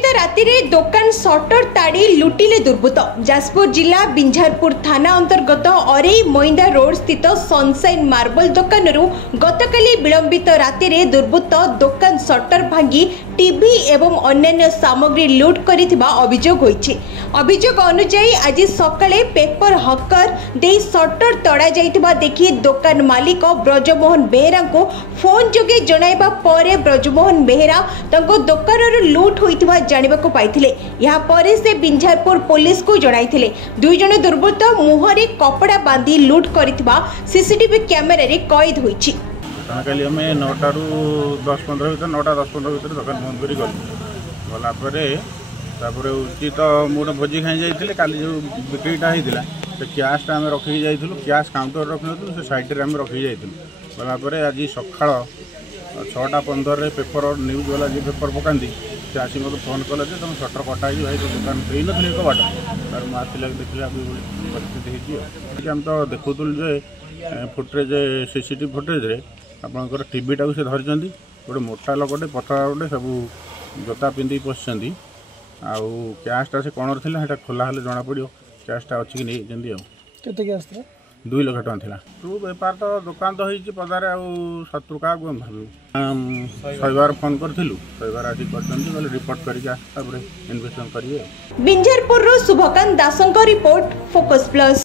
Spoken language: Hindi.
विलंबित राति रे दुकान सटर ताड़ी लुटिले दुर्बृत्त। जाजपुर जिला बिंझारपुर थाना अंतर्गत अरेई मोइंदा रोड स्थित सनशाइन मार्बल दुकान गतकाली विलंबित राति रे दुर्बृत्त दुकान सटर भांगी टीवी एवं अन्य सामग्री लुट करिथिबा अभियोग होइछि। अभियोग अनुसार आज सकाळे पेपर हकर दे सटर तड़ा जाइथिबा देखि दुकान मालिक ब्रजमोहन बेहेरा को फोन जोगे जणाइबा परे ब्रजमोहन बेहेरा तंको दुकान लुट होइथिबा जानिबाको पाइथिले। या परे से बिंझारपुर पुलिस को जणाइथिले। दुई जण दुर्बृत्त मुहरे कपड़ा बांधी लुट करिथिबा सीसीटीवी कैमेरा रे कैद होइछि। काली हमें 9टा रु 10-15 भीतर 9टा 10-15 भीतर दुकान बंद करी गला तापर उचित मोटे भोजी खाई जाइए काली जो बिक्रीटा होता तो क्याशटा आम रखी जाइलु क्याश काउंटर रखी ना से सैड्रे आम रखी जाइलु गलापर आज सका 6:15 पेपर न्यूज वाला जी पेपर पकाती से आसी मत फोन कले तुम सटर कटा भाई तो दुकान कही नी एक बाट तार मुझे देखिए परिस्थिति होती आम तो देखुलु जे फुटेज सीसीटीवी फुटेज आपंकर टीवीटा को से धरी गोटे मोटा लोकटे पतला गोटे सब जोता पिंधि पशि आउ क्याशटा से कौन था खोला हेल्ले जना पड़ो क्याशटा अच्छी कि नहीं केते क्याश था 2 लाख टका था तू बेपार तो दुकान तो होती पदार शत्रु क्या भाव 100 बार फोन करूँ 100 बार आज कर रिपोर्ट करके इन्वेस्टिगेशन करेंगे। बिंझारपुर शुभकांत दासों रिपोर्ट फोकस प्लस।